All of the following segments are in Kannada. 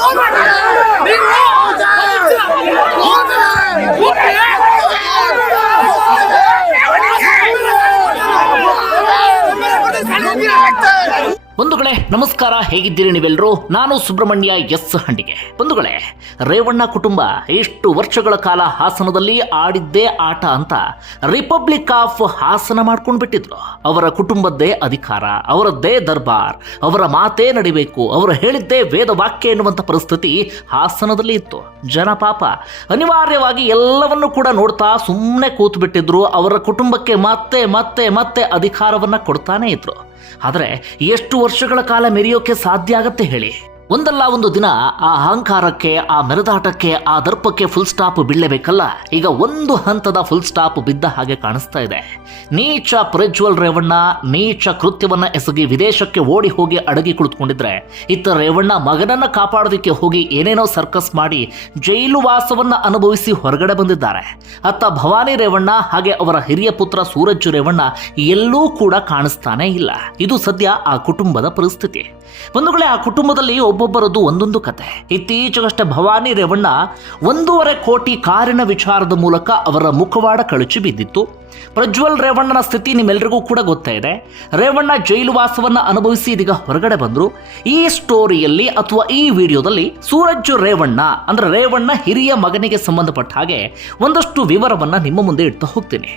我在这里，我在这里，我在这里。ಬಂಧುಗಳೇ, ನಮಸ್ಕಾರ, ಹೇಗಿದ್ದೀರಿ ನೀವೆಲ್ಲರೂ ನಾನು ಸುಬ್ರಹ್ಮಣ್ಯ ಎಸ್ ಹಂಡಿಗೆ. ಬಂಧುಗಳೇ, ರೇವಣ್ಣ ಕುಟುಂಬ ಎಷ್ಟು ವರ್ಷಗಳ ಕಾಲ ಹಾಸನದಲ್ಲಿ ಆಡಿದ್ದೇ ಆಟ ಅಂತ ರಿಪಬ್ಲಿಕ್ ಆಫ್ ಹಾಸನ ಮಾಡ್ಕೊಂಡು ಬಿಟ್ಟಿದ್ರು. ಅವರ ಕುಟುಂಬದ್ದೇ ಅಧಿಕಾರ, ಅವರದ್ದೇ ದರ್ಬಾರ್, ಅವರ ಮಾತೇ ನಡಿಬೇಕು, ಅವರು ಹೇಳಿದ್ದೇ ವೇದ ವಾಕ್ಯ ಎನ್ನುವಂಥ ಪರಿಸ್ಥಿತಿ ಹಾಸನದಲ್ಲಿ ಇತ್ತು. ಜನ ಪಾಪ ಅನಿವಾರ್ಯವಾಗಿ ಎಲ್ಲವನ್ನು ಕೂಡ ನೋಡ್ತಾ ಸುಮ್ಮನೆ ಕೂತು ಬಿಟ್ಟಿದ್ರು ಅವರ ಕುಟುಂಬಕ್ಕೆ ಮತ್ತೆ ಮತ್ತೆ ಮತ್ತೆ ಅಧಿಕಾರವನ್ನ ಕೊಡ್ತಾನೆ ಇದ್ರು. ಆದರೆ ಎಷ್ಟು ವರ್ಷಗಳ ಕಾಲ ಮೆರೆಯೋಕೆ ಸಾಧ್ಯ ಆಗತ್ತೆ ಹೇಳಿ. ಒಂದಲ್ಲ ಒಂದು ದಿನ ಆ ಅಹಂಕಾರಕ್ಕೆ, ಆ ಮೆರೆದಾಟಕ್ಕೆ, ಆ ದರ್ಪಕ್ಕೆ ಫುಲ್ ಸ್ಟಾಪ್ ಬೀಳಲೇಬೇಕಲ್ಲ ಈಗ ಒಂದು ಹಂತದ ಫುಲ್ ಸ್ಟಾಪ್ ಬಿದ್ದ ಹಾಗೆ ಕಾಣಿಸ್ತಾ ಇದೆ. ನೀಚ ಪ್ರಜ್ವಲ್ ರೇವಣ್ಣ, ನೀಚ ಕೃತ್ಯವನ್ನ ಎಸಗಿ ವಿದೇಶಕ್ಕೆ ಓಡಿ ಹೋಗಿ ಅಡಗಿ ಕುಳಿತುಕೊಂಡಿದ್ರೆ, ಇತ್ತ ರೇವಣ್ಣ ಮಗನನ್ನ ಕಾಪಾಡೋದಕ್ಕೆ ಹೋಗಿ ಏನೇನೋ ಸರ್ಕಸ್ ಮಾಡಿ ಜೈಲು ವಾಸವನ್ನ ಅನುಭವಿಸಿ ಹೊರಗಡೆ ಬಂದಿದ್ದಾರೆ. ಅತ್ತ ಭವಾನಿ ರೇವಣ್ಣ ಹಾಗೆ ಅವರ ಹಿರಿಯ ಪುತ್ರ ಸೂರಜ್ ರೇವಣ್ಣ ಎಲ್ಲೂ ಕೂಡ ಕಾಣಿಸ್ತಾನೆ ಇಲ್ಲ. ಇದು ಸದ್ಯ ಆ ಕುಟುಂಬದ ಪರಿಸ್ಥಿತಿ. ಬಂಧುಗಳೇ, ಆ ಕುಟುಂಬದಲ್ಲಿ ಒಬ್ಬೊಬ್ಬರದ್ದು ಒಂದೊಂದು ಕತೆ. ಇತ್ತೀಚೆಗಷ್ಟೇ ಭವಾನಿ ರೇವಣ್ಣ ಒಂದೂವರೆ ಕೋಟಿ ಕಾರಿನ ವಿಚಾರದ ಮೂಲಕ ಅವರ ಮುಖವಾಡ ಕಳಚಿ ಬಿದ್ದಿತ್ತು. ಪ್ರಜ್ವಲ್ ರೇವಣ್ಣನ ಸ್ಥಿತಿ ನಿಮ್ಮೆಲ್ಲರಿಗೂ ಕೂಡ ಗೊತ್ತಾ ಇದೆ. ರೇವಣ್ಣ ಜೈಲು ವಾಸವನ್ನ ಅನುಭವಿಸಿ ಇದೀಗ ಹೊರಗಡೆ ಬಂದರು. ಈ ಸ್ಟೋರಿಯಲ್ಲಿ ಅಥವಾ ಈ ವಿಡಿಯೋದಲ್ಲಿ ಸೂರಜ್ ರೇವಣ್ಣ, ಅಂದರೆ ರೇವಣ್ಣ ಹಿರಿಯ ಮಗನಿಗೆ ಸಂಬಂಧಪಟ್ಟ ಹಾಗೆ ಒಂದಷ್ಟು ವಿವರವನ್ನ ನಿಮ್ಮ ಮುಂದೆ ಇಡ್ತಾ ಹೋಗ್ತೀನಿ.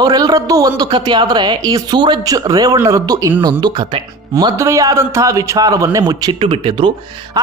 ಅವರೆಲ್ಲರದ್ದು ಒಂದು ಕತೆ ಆದರೆ ಈ ಸೂರಜ್ ರೇವಣ್ಣರದ್ದು ಇನ್ನೊಂದು ಕತೆ. ಮದುವೆಯಾದಂತಹ ವಿಚಾರವನ್ನೇ ಮುಚ್ಚಿಟ್ಟು ಬಿಟ್ಟಿದ್ರು.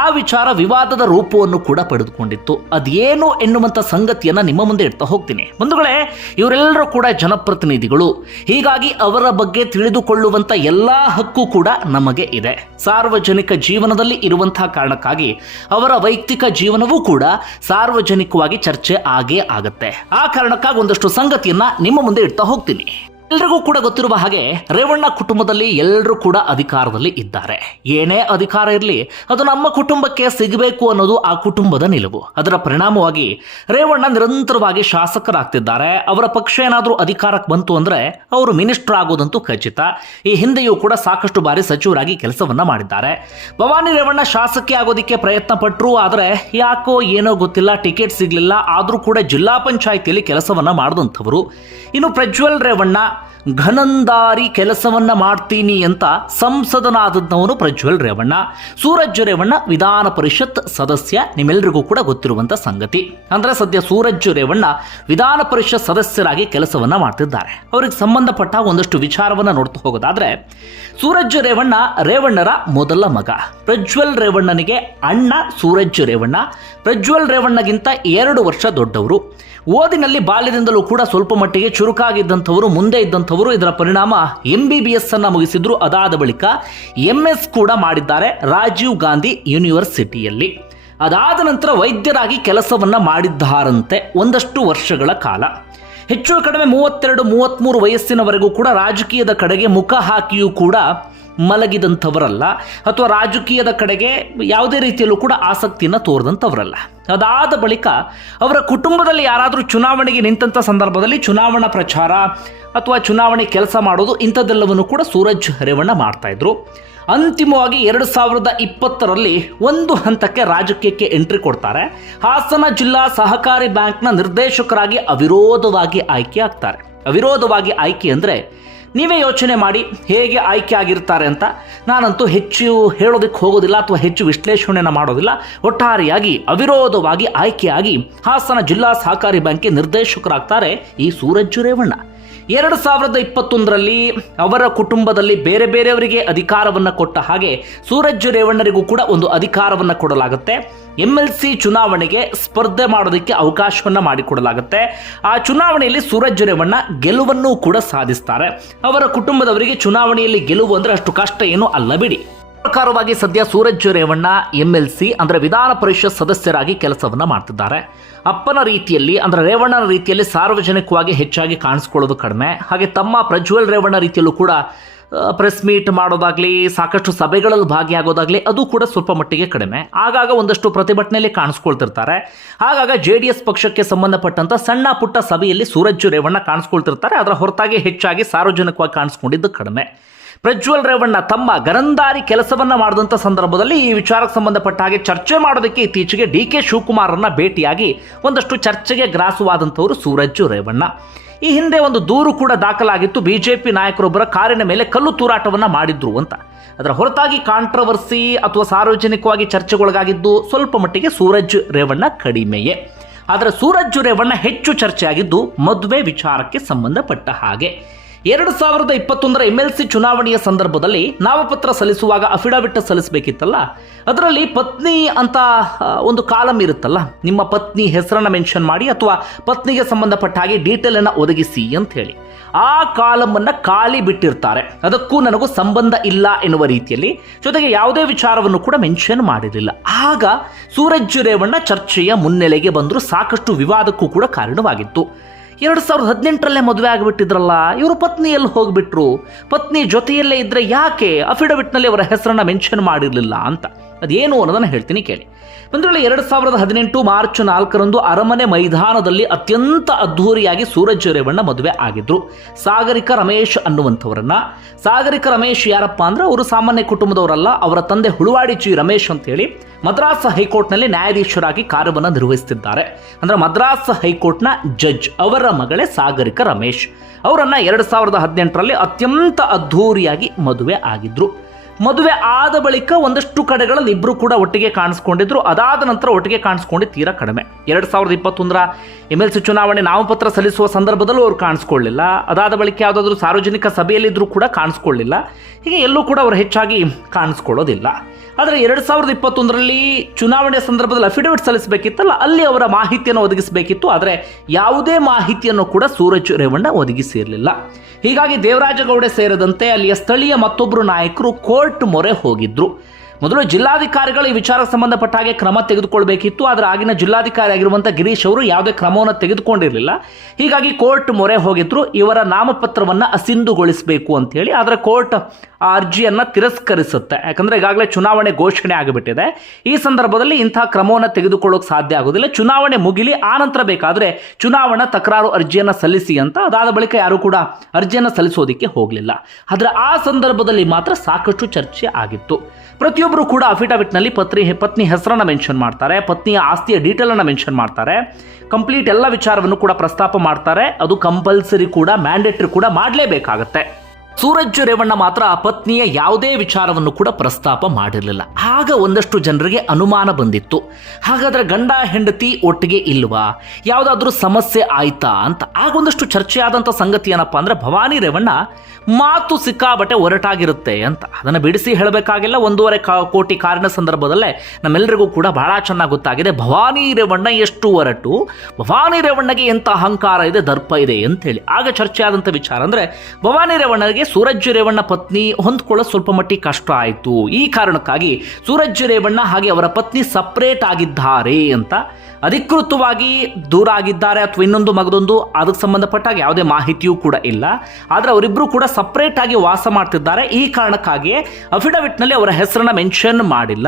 ಆ ವಿಚಾರ ವಿವಾದದ ರೂಪವನ್ನು ಕೂಡ ಪಡೆದುಕೊಂಡಿತ್ತು. ಅದೇನು ಎನ್ನುವಂಥ ಸಂಗತಿಯನ್ನ ನಿಮ್ಮ ಮುಂದೆ ಇಡ್ತಾ ಹೋಗ್ತೀನಿ. ಬಂಧುಗಳೇ, ಇವರೆಲ್ಲರೂ ಕೂಡ ಜನಪ್ರತಿನಿಧಿಗಳು. ಹೀಗಾಗಿ ಅವರ ಬಗ್ಗೆ ತಿಳಿದುಕೊಳ್ಳುವಂತ ಎಲ್ಲಾ ಹಕ್ಕು ಕೂಡ ನಮಗೆ ಇದೆ. ಸಾರ್ವಜನಿಕ ಜೀವನದಲ್ಲಿ ಇರುವಂತಹ ಕಾರಣಕ್ಕಾಗಿ ಅವರ ವೈಯಕ್ತಿಕ ಜೀವನವೂ ಕೂಡ ಸಾರ್ವಜನಿಕವಾಗಿ ಚರ್ಚೆ ಆಗೇ ಆಗುತ್ತೆ. ಆ ಕಾರಣಕ್ಕಾಗಿ ಒಂದಷ್ಟು ಸಂಗತಿಯನ್ನ ನಿಮ್ಮ ಮುಂದೆ ಇಡ್ತಾ ಹೋಗ್ತೀನಿ. ಎಲ್ರಿಗೂ ಕೂಡ ಗೊತ್ತಿರುವ ಹಾಗೆ ರೇವಣ್ಣ ಕುಟುಂಬದಲ್ಲಿ ಎಲ್ಲರೂ ಕೂಡ ಅಧಿಕಾರದಲ್ಲಿ ಇದ್ದಾರೆ. ಏನೇ ಅಧಿಕಾರ ಇರಲಿ, ಅದು ನಮ್ಮ ಕುಟುಂಬಕ್ಕೆ ಸಿಗಬೇಕು ಅನ್ನೋದು ಆ ಕುಟುಂಬದ ನಿಲುವು. ಅದರ ಪರಿಣಾಮವಾಗಿ ರೇವಣ್ಣ ನಿರಂತರವಾಗಿ ಶಾಸಕರಾಗ್ತಿದ್ದಾರೆ. ಅವರ ಪಕ್ಷ ಏನಾದರೂ ಅಧಿಕಾರಕ್ಕೆ ಬಂತು ಅಂದರೆ ಅವರು ಮಿನಿಸ್ಟರ್ ಆಗೋದಂತೂ ಖಚಿತ. ಈ ಹಿಂದೆಯೂ ಕೂಡ ಸಾಕಷ್ಟು ಬಾರಿ ಸಚಿವರಾಗಿ ಕೆಲಸವನ್ನ ಮಾಡಿದ್ದಾರೆ. ಭವಾನಿ ರೇವಣ್ಣ ಶಾಸಕಿ ಆಗೋದಿಕ್ಕೆ ಪ್ರಯತ್ನ ಪಟ್ಟರು ಆದರೆ ಯಾಕೋ ಏನೋ ಗೊತ್ತಿಲ್ಲ, ಟಿಕೆಟ್ ಸಿಗಲಿಲ್ಲ, ಆದರೂ ಕೂಡ ಜಿಲ್ಲಾ ಪಂಚಾಯಿತಿಯಲ್ಲಿ ಕೆಲಸವನ್ನ ಮಾಡಿದಂಥವರು. ಇನ್ನು ಪ್ರಜ್ವಲ್ ರೇವಣ್ಣ ಘನಂದಾರಿ ಕೆಲಸವನ್ನ ಮಾಡ್ತೀನಿ ಅಂತ ಸಂಸದನಾದಂಥವನು ಪ್ರಜ್ವಲ್ ರೇವಣ್ಣ. ಸೂರಜ್ ರೇವಣ್ಣ ವಿಧಾನ ಪರಿಷತ್ ಸದಸ್ಯ. ನಿಮ್ಮೆಲ್ಲರಿಗೂ ಕೂಡ ಗೊತ್ತಿರುವಂತ ಸಂಗತಿ. ಅಂದ್ರೆ ಸದ್ಯ ಸೂರಜ್ ರೇವಣ್ಣ ವಿಧಾನ ಪರಿಷತ್ ಸದಸ್ಯರಾಗಿ ಕೆಲಸವನ್ನ ಮಾಡ್ತಿದ್ದಾರೆ. ಅವರಿಗೆ ಸಂಬಂಧಪಟ್ಟ ಒಂದಷ್ಟು ವಿಚಾರವನ್ನ ನೋಡ್ತಾ ಹೋಗೋದಾದ್ರೆ, ಸೂರಜ್ ರೇವಣ್ಣ ರೇವಣ್ಣರ ಮೊದಲ ಮಗ. ಪ್ರಜ್ವಲ್ ರೇವಣ್ಣನಿಗೆ ಅಣ್ಣ ಸೂರಜ್ ರೇವಣ್ಣ. ಪ್ರಜ್ವಲ್ ರೇವಣ್ಣಗಿಂತ ಎರಡು ವರ್ಷ ದೊಡ್ಡವರು. ಓದಿನಲ್ಲಿ ಬಾಲ್ಯದಿಂದಲೂ ಕೂಡ ಸ್ವಲ್ಪ ಮಟ್ಟಿಗೆ ಚುರುಕಾಗಿದ್ದಂಥವರು, ಮುಂದೆ ಇದ್ದಂಥವರು ಇದರ ಪರಿಣಾಮ ಎಂ ಬಿ ಬಿ ಎಸ್ ಅನ್ನ ಮುಗಿಸಿದ್ರು. ಅದಾದ ಬಳಿಕ ಎಂ ಎಸ್ ಕೂಡ ಮಾಡಿದ್ದಾರೆ ರಾಜೀವ್ ಗಾಂಧಿ ಯೂನಿವರ್ಸಿಟಿಯಲ್ಲಿ. ಅದಾದ ನಂತರ ವೈದ್ಯರಾಗಿ ಕೆಲಸವನ್ನ ಮಾಡಿದ್ದಾರಂತೆ ಒಂದಷ್ಟು ವರ್ಷಗಳ ಕಾಲ. ಹೆಚ್ಚು ಕಡಿಮೆ ಮೂವತ್ತೆರಡು ಮೂವತ್ತ್ಮೂರು ವಯಸ್ಸಿನವರೆಗೂ ಕೂಡ ರಾಜಕೀಯದ ಕಡೆಗೆ ಮುಖ ಹಾಕಿಯೂ ಕೂಡ ಮಲಗಿದಂಥವರಲ್ಲ ಅಥವಾ ರಾಜಕೀಯದ ಕಡೆಗೆ ಯಾವುದೇ ರೀತಿಯಲ್ಲೂ ಕೂಡ ಆಸಕ್ತಿಯನ್ನು ತೋರಿದಂಥವರಲ್ಲ. ಅದಾದ ಬಳಿಕ ಅವರ ಕುಟುಂಬದಲ್ಲಿ ಯಾರಾದರೂ ಚುನಾವಣೆಗೆ ನಿಂತಹ ಸಂದರ್ಭದಲ್ಲಿ ಚುನಾವಣಾ ಪ್ರಚಾರ ಅಥವಾ ಚುನಾವಣೆ ಕೆಲಸ ಮಾಡೋದು ಇಂಥದ್ದೆಲ್ಲವನ್ನು ಕೂಡ ಸೂರಜ್ ರೇವಣ್ಣ ಮಾಡ್ತಾಯಿದ್ರು ಅಂತಿಮವಾಗಿ ಎರಡು ಸಾವಿರದ ಇಪ್ಪತ್ತರಲ್ಲಿ ಒಂದು ಹಂತಕ್ಕೆ ರಾಜಕೀಯಕ್ಕೆ ಎಂಟ್ರಿ ಕೊಡ್ತಾರೆ. ಹಾಸನ ಜಿಲ್ಲಾ ಸಹಕಾರಿ ಬ್ಯಾಂಕ್ನ ನಿರ್ದೇಶಕರಾಗಿ ಅವಿರೋಧವಾಗಿ ಆಯ್ಕೆ ಆಗ್ತಾರೆ. ಅವಿರೋಧವಾಗಿ ಆಯ್ಕೆ ಅಂದರೆ ನೀವೇ ಯೋಚನೆ ಮಾಡಿ ಹೇಗೆ ಆಯ್ಕೆ ಆಗಿರ್ತಾರೆ ಅಂತ. ನಾನಂತೂ ಹೆಚ್ಚು ಹೇಳೋದಕ್ಕೆ ಹೋಗೋದಿಲ್ಲ ಅಥವಾ ಹೆಚ್ಚು ವಿಶ್ಲೇಷಣೆಯನ್ನು ಮಾಡೋದಿಲ್ಲ. ಒಟ್ಟಾರೆಯಾಗಿ ಅವಿರೋಧವಾಗಿ ಆಯ್ಕೆಯಾಗಿ ಹಾಸನ ಜಿಲ್ಲಾ ಸಹಕಾರಿ ಬ್ಯಾಂಕ್ಗೆ ನಿರ್ದೇಶಕರಾಗ್ತಾರೆ ಈ ಸೂರಜ್ಜು ರೇವಣ್ಣ ಎರಡು ಸಾವಿರದ ಇಪ್ಪತ್ತೊಂದರಲ್ಲಿ ಅವರ ಕುಟುಂಬದಲ್ಲಿ ಬೇರೆ ಬೇರೆಯವರಿಗೆ ಅಧಿಕಾರವನ್ನು ಕೊಟ್ಟ ಹಾಗೆ ಸೂರಜ್ ರೇವಣ್ಣರಿಗೂ ಕೂಡ ಒಂದು ಅಧಿಕಾರವನ್ನು ಕೊಡಲಾಗುತ್ತೆ. ಎಂ ಎಲ್ ಸಿ ಚುನಾವಣೆಗೆ ಸ್ಪರ್ಧೆ ಮಾಡೋದಕ್ಕೆ ಅವಕಾಶವನ್ನು ಮಾಡಿಕೊಡಲಾಗುತ್ತೆ. ಆ ಚುನಾವಣೆಯಲ್ಲಿ ಸೂರಜ್ ರೇವಣ್ಣ ಗೆಲುವನ್ನು ಕೂಡ ಸಾಧಿಸ್ತಾರೆ. ಅವರ ಕುಟುಂಬದವರಿಗೆ ಚುನಾವಣೆಯಲ್ಲಿ ಗೆಲುವು ಅಂದರೆ ಅಷ್ಟು ಕಷ್ಟ ಏನು ಅಲ್ಲ ಬಿಡಿ. ಪ್ರಕಾರವಾಗಿ ಸದ್ಯ Suraj Revanna M L C ಅಂದ್ರೆ ವಿಧಾನ ಪರಿಷತ್ ಸದಸ್ಯರಾಗಿ ಕೆಲಸವನ್ನ ಮಾಡ್ತಿದ್ದಾರೆ. ಅಪ್ಪನ ರೀತಿಯಲ್ಲಿ ಅಂದ್ರೆ ರೇವಣ್ಣನ ರೀತಿಯಲ್ಲಿ ಸಾರ್ವಜನಿಕವಾಗಿ ಹೆಚ್ಚಾಗಿ ಕಾಣಿಸ್ಕೊಳ್ಳೋದು ಕಡಿಮೆ. ಹಾಗೆ ತಮ್ಮ ಪ್ರಜ್ವಲ್ ರೇವಣ್ಣ ರೀತಿಯಲ್ಲೂ ಕೂಡ ಪ್ರೆಸ್ ಮೀಟ್ ಮಾಡೋದಾಗ್ಲಿ, ಸಾಕಷ್ಟು ಸಭೆಗಳಲ್ಲಿ ಭಾಗಿಯಾಗೋದಾಗ್ಲಿ ಅದು ಕೂಡ ಸ್ವಲ್ಪ ಮಟ್ಟಿಗೆ ಕಡಿಮೆ. ಆಗಾಗ ಒಂದಷ್ಟು ಪ್ರತಿಭಟನೆಯಲ್ಲಿ ಕಾಣಿಸ್ಕೊಳ್ತಿರ್ತಾರೆ. ಆಗಾಗ ಜೆ ಡಿ ಎಸ್ ಪಕ್ಷಕ್ಕೆ ಸಂಬಂಧಪಟ್ಟಂತ ಸಣ್ಣ ಪುಟ್ಟ ಸಭೆಯಲ್ಲಿ ಸೂರಜ್ ರೇವಣ್ಣ ಕಾಣಿಸ್ಕೊಳ್ತಿರ್ತಾರೆ. ಅದರ ಹೊರತಾಗಿ ಹೆಚ್ಚಾಗಿ ಸಾರ್ವಜನಿಕವಾಗಿ ಕಾಣಿಸ್ಕೊಂಡಿದ್ದು ಕಡಿಮೆ. ಪ್ರಜ್ವಲ್ ರೇವಣ್ಣ ತಮ್ಮ ಗರಂದಾರಿ ಕೆಲಸವನ್ನ ಮಾಡಿದಂಥ ಸಂದರ್ಭದಲ್ಲಿ ಈ ವಿಚಾರಕ್ಕೆ ಸಂಬಂಧಪಟ್ಟ ಹಾಗೆ ಚರ್ಚೆ ಮಾಡೋದಕ್ಕೆ ಇತ್ತೀಚೆಗೆ ಡಿ ಕೆ ಶಿವಕುಮಾರನ್ನ ಭೇಟಿಯಾಗಿ ಒಂದಷ್ಟು ಚರ್ಚೆಗೆ ಗ್ರಾಸವಾದಂಥವರು ಸೂರಜ್ಜು ರೇವಣ್ಣ. ಈ ಹಿಂದೆ ಒಂದು ದೂರು ಕೂಡ ದಾಖಲಾಗಿತ್ತು. ಬಿಜೆಪಿ ನಾಯಕರೊಬ್ಬರ ಕಾರಿನ ಮೇಲೆ ಕಲ್ಲು ತೂರಾಟವನ್ನು ಮಾಡಿದ್ರು ಅಂತ. ಅದರ ಹೊರತಾಗಿ ಕಾಂಟ್ರವರ್ಸಿ ಅಥವಾ ಸಾರ್ವಜನಿಕವಾಗಿ ಚರ್ಚೆಗೊಳಗಾಗಿದ್ದು ಸ್ವಲ್ಪ ಮಟ್ಟಿಗೆ ಸೂರಜ್ ರೇವಣ್ಣ ಕಡಿಮೆಯೇ. ಆದರೆ ಸೂರಜ್ ರೇವಣ್ಣ ಹೆಚ್ಚು ಚರ್ಚೆಯಾಗಿದ್ದು ಮದುವೆ ವಿಚಾರಕ್ಕೆ ಸಂಬಂಧಪಟ್ಟ ಹಾಗೆ. ಎರಡು ಸಾವಿರದ ಇಪ್ಪತ್ತೊಂದರ ಎಂ ಎಲ್ ಸಿ ಚುನಾವಣೆಯ ಸಂದರ್ಭದಲ್ಲಿ ನಾಮಪತ್ರ ಸಲ್ಲಿಸುವಾಗ ಅಫಿಡವಿಟ್ ಸಲ್ಲಿಸಬೇಕಿತ್ತಲ್ಲ? ಅದರಲ್ಲಿ ಪತ್ನಿ ಅಂತ ಒಂದು ಕಾಲಂ ಇರುತ್ತಲ್ಲ? ನಿಮ್ಮ ಪತ್ನಿ ಹೆಸರನ್ನ ಮೆನ್ಷನ್ ಮಾಡಿ ಅಥವಾ ಪತ್ನಿಗೆ ಸಂಬಂಧಪಟ್ಟ ಹಾಗೆ ಡೀಟೇಲ್ ಅನ್ನು ಒದಗಿಸಿ ಅಂತ ಹೇಳಿ. ಆ ಕಾಲಮನ್ನು ಖಾಲಿ ಬಿಟ್ಟಿರ್ತಾರೆ. ಅದಕ್ಕೂ ನನಗೂ ಸಂಬಂಧ ಇಲ್ಲ ಎನ್ನುವ ರೀತಿಯಲ್ಲಿ ಜೊತೆಗೆ ಯಾವುದೇ ವಿಚಾರವನ್ನು ಕೂಡ ಮೆನ್ಷನ್ ಮಾಡಿರಲಿಲ್ಲ. ಆಗ ಸೂರಜ್ ರೇವಣ್ಣ ಚರ್ಚೆಯ ಮುನ್ನೆಲೆಗೆ ಬಂದರೂ ಸಾಕಷ್ಟು ವಿವಾದಕ್ಕೂ ಕೂಡ ಕಾರಣವಾಗಿತ್ತು. ಎರಡು ಸಾವಿರದ ಹದಿನೆಂಟರಲ್ಲೇ ಮದುವೆ ಆಗಿಬಿಟ್ಟಿದ್ರಲ್ಲ, ಇವರು ಪತ್ನಿ ಎಲ್ಲಿ ಹೋಗ್ಬಿಟ್ರು? ಪತ್ನಿ ಜೊತೆಯಲ್ಲೇ ಇದ್ದರೆ ಯಾಕೆ? ಅಫಿಡವಿಟ್ನಲ್ಲಿ ಅವರ ಹೆಸರನ್ನ ಮೆನ್ಷನ್ ಮಾಡಿರಲಿಲ್ಲ ಅಂತ. ಅದೇನು ಅನ್ನೋದನ್ನು ಹೇಳ್ತೀನಿ ಕೇಳಿ. ಬಂದ್ರಲ್ಲಿ ಎರಡು ಸಾವಿರದ ಹದಿನೆಂಟು ಮಾರ್ಚ್ ನಾಲ್ಕರಂದು ಅರಮನೆ ಮೈದಾನದಲ್ಲಿ ಅತ್ಯಂತ ಅದ್ಧೂರಿಯಾಗಿ ಸೂರಜ್ ರೇವಣ್ಣ ಮದುವೆ ಆಗಿದ್ರು. ಸಾಗರಿಕ ರಮೇಶ್ ಅನ್ನುವಂಥವರನ್ನ. ಸಾಗರಿಕ ರಮೇಶ್ ಯಾರಪ್ಪ ಅಂದ್ರೆ ಅವರು ಸಾಮಾನ್ಯ ಕುಟುಂಬದವರಲ್ಲ, ಅವರ ತಂದೆ ಹುಳುವಾಡಿ ಜಿ ರಮೇಶ್ ಅಂತ ಹೇಳಿ ಮದ್ರಾಸ್ ಹೈಕೋರ್ಟ್ನಲ್ಲಿ ನ್ಯಾಯಾಧೀಶರಾಗಿ ಕಾರ್ಯವನ್ನು ನಿರ್ವಹಿಸುತ್ತಿದ್ದಾರೆ ಅಂದ್ರೆ ಮದ್ರಾಸ್ ಹೈಕೋರ್ಟ್ನ ಜಡ್ಜ್ ಅವರ ಮಗಳೇ ಸಾಗರಿಕ ರಮೇಶ್. ಅವರನ್ನ ಎರಡು ಸಾವಿರದ ಹದಿನೆಂಟರಲ್ಲಿ ಅತ್ಯಂತ ಅದ್ಧೂರಿಯಾಗಿ ಮದುವೆ ಆಗಿದ್ರು. ಮದುವೆ ಆದ ಬಳಿಕ ಒಂದಷ್ಟು ಕಡೆಗಳಲ್ಲಿ ಇಬ್ಬರು ಕೂಡ ಒಟ್ಟಿಗೆ ಕಾಣಿಸ್ಕೊಂಡಿದ್ರು. ಅದಾದ ನಂತರ ಒಟ್ಟಿಗೆ ಕಾಣಿಸ್ಕೊಂಡು ತೀರಾ ಕಡಿಮೆ. ಎರಡು ಸಾವಿರದ ಇಪ್ಪತ್ತೊಂದರ ಎಂ ಎಲ್ ಸಿ ಚುನಾವಣೆ ನಾಮಪತ್ರ ಸಲ್ಲಿಸುವ ಸಂದರ್ಭದಲ್ಲೂ ಅವರು ಕಾಣಿಸ್ಕೊಳ್ಳಿಲ್ಲ. ಅದಾದ ಬಳಿಕ ಯಾವುದಾದ್ರೂ ಸಾರ್ವಜನಿಕ ಸಭೆಯಲ್ಲಿದ್ದರೂ ಕೂಡ ಕಾಣಿಸ್ಕೊಳ್ಳಿಲ್ಲ. ಹೀಗೆ ಎಲ್ಲೂ ಕೂಡ ಅವರು ಹೆಚ್ಚಾಗಿ ಕಾಣಿಸ್ಕೊಳ್ಳೋದಿಲ್ಲ. ಆದರೆ ಎರಡು ಸಾವಿರದ ಇಪ್ಪತ್ತೊಂದರಲ್ಲಿ ಚುನಾವಣೆ ಸಂದರ್ಭದಲ್ಲಿ ಅಫಿಡವಿಟ್ ಸಲ್ಲಿಸಬೇಕಿತ್ತಲ್ಲ, ಅಲ್ಲಿ ಅವರ ಮಾಹಿತಿಯನ್ನು ಒದಗಿಸಬೇಕಿತ್ತು. ಆದರೆ ಯಾವುದೇ ಮಾಹಿತಿಯನ್ನು ಕೂಡ ಸೂರಜ್ ರೇವಣ್ಣ ಒದಗಿಸಿರಲಿಲ್ಲ. ಹೀಗಾಗಿ ದೇವರಾಜಗೌಡ ಸೇರಿದಂತೆ ಅಲ್ಲಿಯ ಸ್ಥಳೀಯ ಮತ್ತೊಬ್ಬರು ನಾಯಕರು ಕೋರ್ಟ್ ಮೊರೆ ಹೋಗಿದ್ರು. ಮೊದಲು ಜಿಲ್ಲಾಧಿಕಾರಿಗಳು ಈ ವಿಚಾರಕ್ಕೆ ಸಂಬಂಧಪಟ್ಟ ಹಾಗೆ ಕ್ರಮ ತೆಗೆದುಕೊಳ್ಬೇಕಿತ್ತು, ಆದರೆ ಆಗಿನ ಜಿಲ್ಲಾಧಿಕಾರಿ ಆಗಿರುವಂಥ ಗಿರೀಶ್ ಅವರು ಯಾವುದೇ ಕ್ರಮವನ್ನು ತೆಗೆದುಕೊಂಡಿರಲಿಲ್ಲ. ಹೀಗಾಗಿ ಕೋರ್ಟ್ ಮೊರೆ ಹೋಗಿದ್ರು, ಇವರ ನಾಮಪತ್ರವನ್ನು ಅಸಿಂಧುಗೊಳಿಸಬೇಕು ಅಂತೇಳಿ ಆದರೆ ಕೋರ್ಟ್ ಆ ಅರ್ಜಿಯನ್ನು ತಿರಸ್ಕರಿಸುತ್ತೆ. ಯಾಕಂದರೆ ಈಗಾಗಲೇ ಚುನಾವಣೆ ಘೋಷಣೆ ಆಗಿಬಿಟ್ಟಿದೆ. ಈ ಸಂದರ್ಭದಲ್ಲಿ ಇಂಥ ಕ್ರಮವನ್ನು ತೆಗೆದುಕೊಳ್ಳೋಕೆ ಸಾಧ್ಯ ಆಗೋದಿಲ್ಲ. ಚುನಾವಣೆ ಮುಗಿಲಿ, ಆನಂತರ ಬೇಕಾದರೆ ಚುನಾವಣಾ ತಕರಾರು ಅರ್ಜಿಯನ್ನು ಸಲ್ಲಿಸಿ ಅಂತ, ಅದಾದ ಬಳಿಕ ಯಾರು ಕೂಡ ಅರ್ಜಿಯನ್ನು ಸಲ್ಲಿಸೋದಕ್ಕೆ ಹೋಗಲಿಲ್ಲ. ಆದರೆ ಆ ಸಂದರ್ಭದಲ್ಲಿ ಮಾತ್ರ ಸಾಕಷ್ಟು ಚರ್ಚೆ ಆಗಿತ್ತು. ಪ್ರತಿಯೊಬ್ಬರು ಕೂಡ ಅಫಿಡವಿಟ್ನಲ್ಲಿ ಪತ್ನಿ ಪತ್ನಿ ಹೆಸರನ್ನು ಮೆನ್ಷನ್ ಮಾಡ್ತಾರೆ, ಪತ್ನಿಯ ಆಸ್ತಿಯ ಡೀಟೇಲನ್ನು ಮೆನ್ಷನ್ ಮಾಡ್ತಾರೆ. ಕಂಪ್ಲೀಟ್ ಎಲ್ಲ ವಿಚಾರವನ್ನು ಕೂಡ ಪ್ರಸ್ತಾಪ ಮಾಡ್ತಾರೆ. ಅದು ಕಂಪಲ್ಸರಿ ಕೂಡ ಮ್ಯಾಂಡೇಟರಿ ಕೂಡ ಮಾಡಲೇಬೇಕಾಗತ್ತೆ. ಸೂರಜ್ ರೇವಣ್ಣ ಮಾತ್ರ ಪತ್ನಿಯ ಯಾವುದೇ ವಿಚಾರವನ್ನು ಕೂಡ ಪ್ರಸ್ತಾಪ ಮಾಡಿರಲಿಲ್ಲ. ಆಗ ಒಂದಷ್ಟು ಜನರಿಗೆ ಅನುಮಾನ ಬಂದಿತ್ತು. ಹಾಗಾದ್ರೆ ಗಂಡ, ಹೆಂಡತಿ ಒಟ್ಟಿಗೆ ಇಲ್ವಾ? ಯಾವುದಾದ್ರೂ ಸಮಸ್ಯೆ ಆಯ್ತಾ ಅಂತ? ಆಗ ಒಂದಷ್ಟು ಚರ್ಚೆ ಆದಂಥ ಸಂಗತಿ ಏನಪ್ಪ ಅಂದ್ರೆ ಭವಾನಿ ರೇವಣ್ಣ ಮಾತು ಸಿಕ್ಕಾಬಟ್ಟೆ ಒರಟಾಗಿರುತ್ತೆ ಅಂತ. ಅದನ್ನು ಬಿಡಿಸಿ ಹೇಳಬೇಕಾಗಿಲ್ಲ. ಒಂದೂವರೆ ಕೋಟಿ ಕಾರಿನ ಸಂದರ್ಭದಲ್ಲೇ ನಮ್ಮೆಲ್ಲರಿಗೂ ಕೂಡ ಬಹಳ ಚೆನ್ನಾಗಿ ಗೊತ್ತಾಗಿದೆ. ಭವಾನಿ ರೇವಣ್ಣ ಎಷ್ಟು ಒರಟು? ಭವಾನಿ ರೇವಣ್ಣಗೆ ಎಂಥ ಅಹಂಕಾರ ಇದೆ, ದರ್ಪ ಇದೆ ಅಂತೇಳಿ ಆಗ ಚರ್ಚೆ ಆದಂಥ ವಿಚಾರ ಅಂದರೆ ಭವಾನಿ ರೇವಣ್ಣಗೆ ಸೂರಜ್ ರೇವಣ್ಣ ಪತ್ನಿ ಹೊಂದ್ಕೊಳ್ಳೋದು ಸ್ವಲ್ಪ ಮಟ್ಟಿಗೆ ಕಷ್ಟ ಆಯಿತು. ಈ ಕಾರಣಕ್ಕಾಗಿ ಸೂರಜ್ ರೇವಣ್ಣ ಹಾಗೆ ಅವರ ಪತ್ನಿ ಸಪ್ರೇಟ್ ಆಗಿದ್ದಾರೆ ಅಂತ ಅಧಿಕೃತವಾಗಿ ದೂರ ಆಗಿದ್ದಾರೆ ಅಥವಾ ಇನ್ನೊಂದು ಮಗದೊಂದು, ಅದಕ್ಕೆ ಸಂಬಂಧಪಟ್ಟಾಗ ಯಾವುದೇ ಮಾಹಿತಿಯೂ ಕೂಡ ಇಲ್ಲ. ಆದರೆ ಅವರಿಬ್ಬರು ಕೂಡ ಸಪ್ರೇಟ್ ಆಗಿ ವಾಸ ಮಾಡ್ತಿದ್ದಾರೆ. ಈ ಕಾರಣಕ್ಕಾಗಿ ಅಫಿಡವಿಟ್ನಲ್ಲಿ ಅವರ ಹೆಸರನ್ನ ಮೆನ್ಷನ್ ಮಾಡಿಲ್ಲ.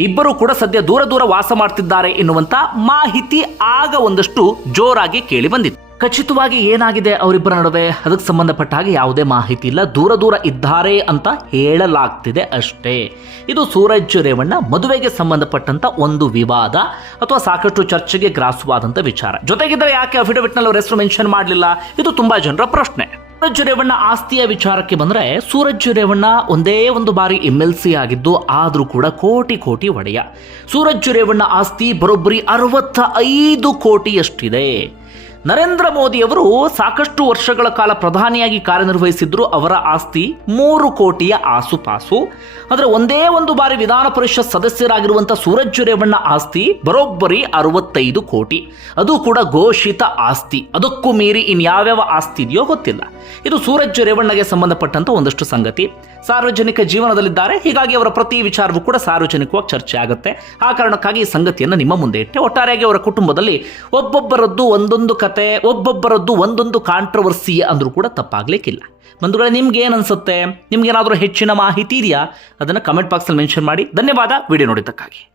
ಇಬ್ಬರು ಕೂಡ ಸದ್ಯ ದೂರ ದೂರ ವಾಸ ಮಾಡ್ತಿದ್ದಾರೆ ಎನ್ನುವಂತ ಮಾಹಿತಿ ಆಗ ಒಂದಷ್ಟು ಜೋರಾಗಿ ಕೇಳಿ ಬಂದಿತ್ತು. ಖಚಿತವಾಗಿ ಏನಾಗಿದೆ ಅವರಿಬ್ಬರ ನಡುವೆ? ಅದಕ್ಕೆ ಸಂಬಂಧಪಟ್ಟ ಹಾಗೆ ಯಾವುದೇ ಮಾಹಿತಿ ಇಲ್ಲ. ದೂರ ದೂರ ಇದ್ದಾರೆ ಅಂತ ಹೇಳಲಾಗ್ತಿದೆ ಅಷ್ಟೇ. ಇದು ಸೂರಜ್ ರೇವಣ್ಣ ಮದುವೆಗೆ ಸಂಬಂಧಪಟ್ಟಂತ ಒಂದು ವಿವಾದ ಅಥವಾ ಸಾಕಷ್ಟು ಚರ್ಚೆಗೆ ಗ್ರಾಸವಾದಂತ ವಿಚಾರ. ಜೊತೆಗಿದ್ದರೆ ಯಾಕೆ ಅಫಿಡವಿಟ್ನಲ್ಲಿ ಅವರ ಹೆಸರು ಮೆನ್ಷನ್ ಮಾಡಲಿಲ್ಲ? ಇದು ತುಂಬಾ ಜನರ ಪ್ರಶ್ನೆ. ಸೂರಜ್ ರೇವಣ್ಣ ಆಸ್ತಿಯ ವಿಚಾರಕ್ಕೆ ಬಂದ್ರೆ ಸೂರಜ್ ರೇವಣ್ಣ ಒಂದೇ ಒಂದು ಬಾರಿ ಎಂ ಎಲ್ ಸಿ ಆಗಿದ್ದು ಆದರೂ ಕೂಡ ಕೋಟಿ ಕೋಟಿ ಒಡೆಯ. ಸೂರಜ್ ರೇವಣ್ಣ ಆಸ್ತಿ ಬರೋಬ್ಬರಿ ಅರವತ್ತ ಐದು ಕೋಟಿಯಷ್ಟಿದೆ. ನರೇಂದ್ರ ಮೋದಿಯವರು ಸಾಕಷ್ಟು ವರ್ಷಗಳ ಕಾಲ ಪ್ರಧಾನಿಯಾಗಿ ಕಾರ್ಯನಿರ್ವಹಿಸಿದ್ರು ಅವರ ಆಸ್ತಿ ಮೂರು ಕೋಟಿಯ ಆಸುಪಾಸು. ಅಂದ್ರೆ ಒಂದೇ ಒಂದು ಬಾರಿ ವಿಧಾನ ಪರಿಷತ್ ಸದಸ್ಯರಾಗಿರುವಂಥ ಸೂರಜ್ ರೇವಣ್ಣ ಆಸ್ತಿ ಬರೋಬ್ಬರಿ ಅರವತ್ತೈದು ಕೋಟಿ. ಅದು ಕೂಡ ಘೋಷಿತ ಆಸ್ತಿ. ಅದಕ್ಕೂ ಮೀರಿ ಇನ್ಯಾವ್ಯಾವ ಆಸ್ತಿ ಇದೆಯೋ ಗೊತ್ತಿಲ್ಲ. ಇದು ಸೂರಜ್ ರೇವಣ್ಣಗೆ ಸಂಬಂಧಪಟ್ಟಂತ ಒಂದಷ್ಟು ಸಂಗತಿ. ಸಾರ್ವಜನಿಕ ಜೀವನದಲ್ಲಿದ್ದಾರೆ. ಹೀಗಾಗಿ ಅವರ ಪ್ರತಿ ವಿಚಾರವೂ ಕೂಡ ಸಾರ್ವಜನಿಕವಾಗಿ ಚರ್ಚೆ ಆಗುತ್ತೆ. ಆ ಕಾರಣಕ್ಕಾಗಿ ಈ ಸಂಗತಿಯನ್ನು ನಿಮ್ಮ ಮುಂದೆ ಇಟ್ಟೆ. ಒಟ್ಟಾರೆಯಾಗಿ ಅವರ ಕುಟುಂಬದಲ್ಲಿ ಒಬ್ಬೊಬ್ಬರದ್ದು ಒಂದೊಂದು ಕತೆ ಒಬ್ಬೊಬ್ಬರದ್ದು ಒಂದೊಂದು ಕಾಂಟ್ರವರ್ಸಿ ಅಂದರೂ ಕೂಡ ತಪ್ಪಾಗಲಿಕ್ಕಿಲ್ಲ. ಬಂಧುಗಳೇ ನಿಮ್ಗೆ ಏನು ಅನ್ಸುತ್ತೆ ನಿಮ್ಗೇನಾದರೂ ಹೆಚ್ಚಿನ ಮಾಹಿತಿ ಇದೆಯಾ? ಅದನ್ನು ಕಮೆಂಟ್ ಬಾಕ್ಸಲ್ಲಿ ಮೆನ್ಷನ್ ಮಾಡಿ. ಧನ್ಯವಾದ. ವಿಡಿಯೋ ನೋಡಿದ್ದಕ್ಕಾಗಿ.